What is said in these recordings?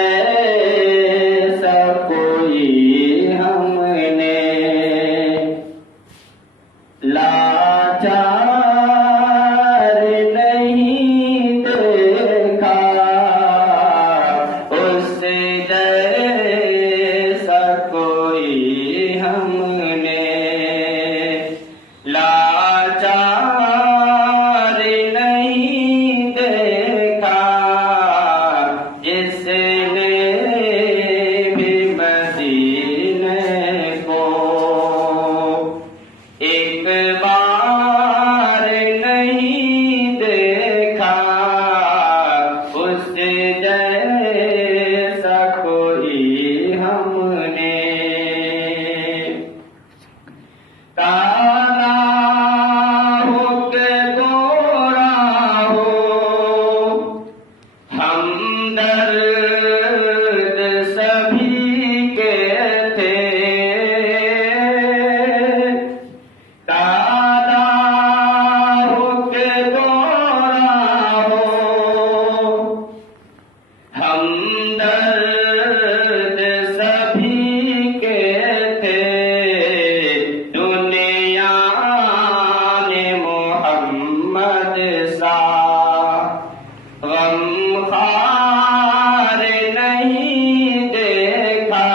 जैसा कोई हमने लाचार नहीं देखा, उससे जैसा कोई हमने लाचार नहीं देखा, जिसने भी मदीने को एक बार नहीं देखा, उससे जैसा कोई हमने काला हो के गोरा हो, हमदर्द सभी के थे। काला हो के गोरा हो, हमदर्द सभी के थे। दुनिया ने मोहम्मद सा गमखार नहीं देखा,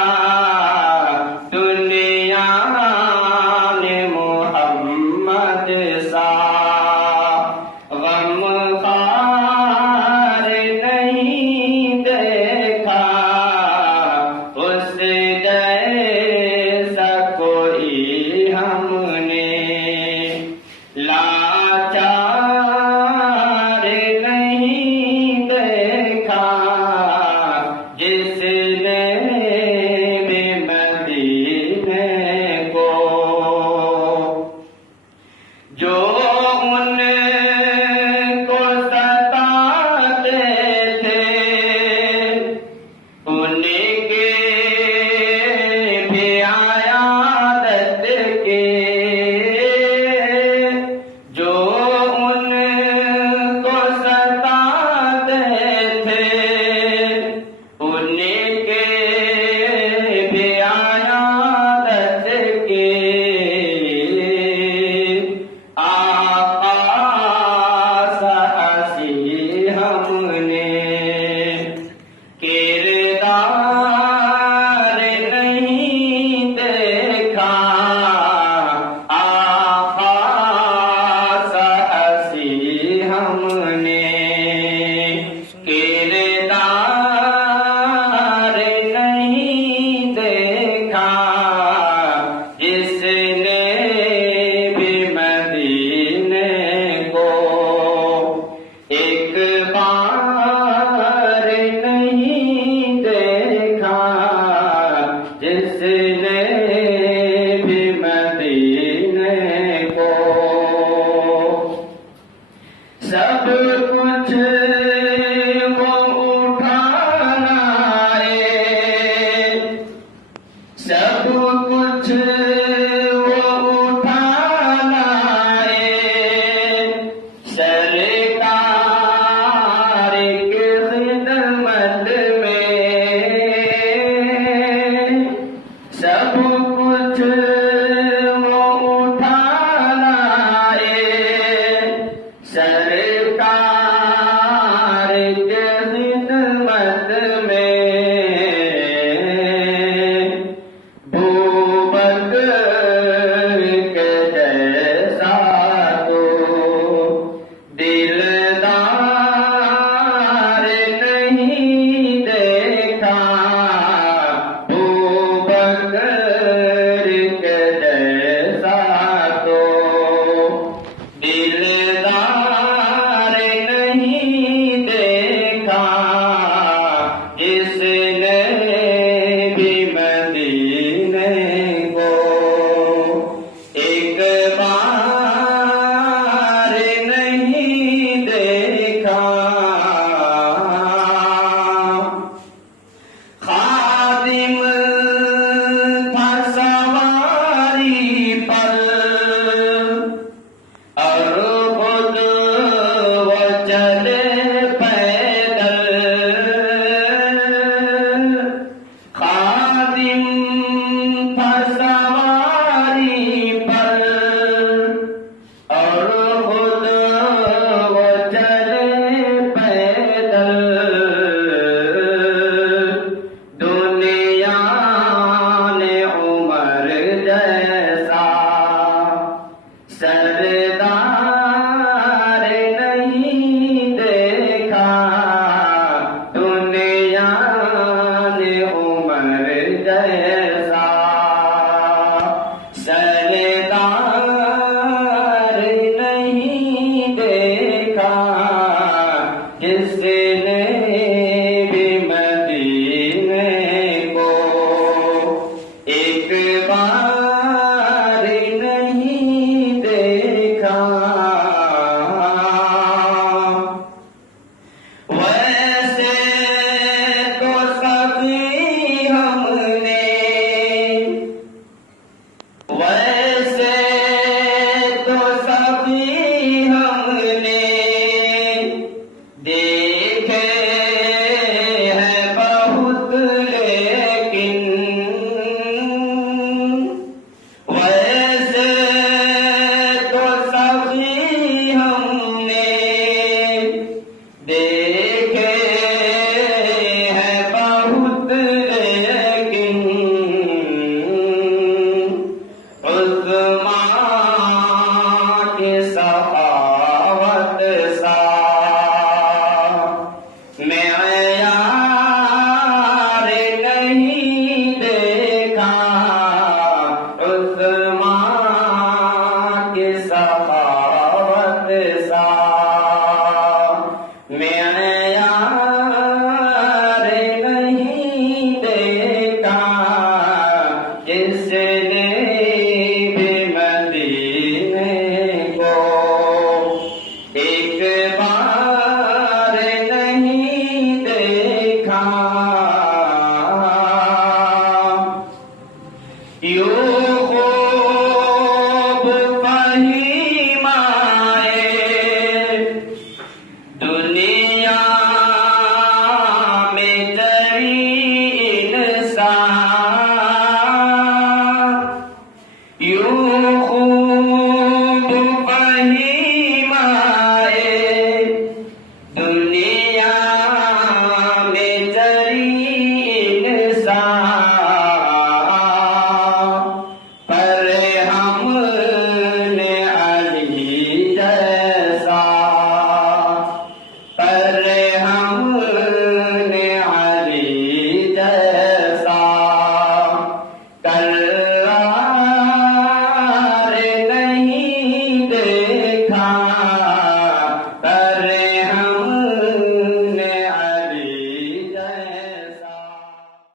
दुनिया ने मोहम्मद सा गमखार नहीं देखा, उससे जैसा कोई हमने लाचार नहीं देखा, जिसने भी मदीने को जो उनको सताते थे, उनके भी आयादत के, जो उनको सताते थे, उनके भी आयादत के। आका सा हसी हमने किरदार नहीं देखा, आका सा हसी हमने किरदार नहीं देखा, जिसने भी मदीने को एक बार नहीं देखा, जिसने भी मदीने को सब कुछ वो उठा लाए, सब कुछ वो उठा लाए, सरकार की खिदमत में सब कुछ वो उठा लाए, सरकार की खिदमत में। बूबकर के जैसा तो दिलदार नहीं देखा, बूबकर के जैसा तो दिलदार नहीं देखा, जिसने भी मदीने को एक बार नहीं देखा। खादिम था सवारी पर और खुद वो चले पैदल,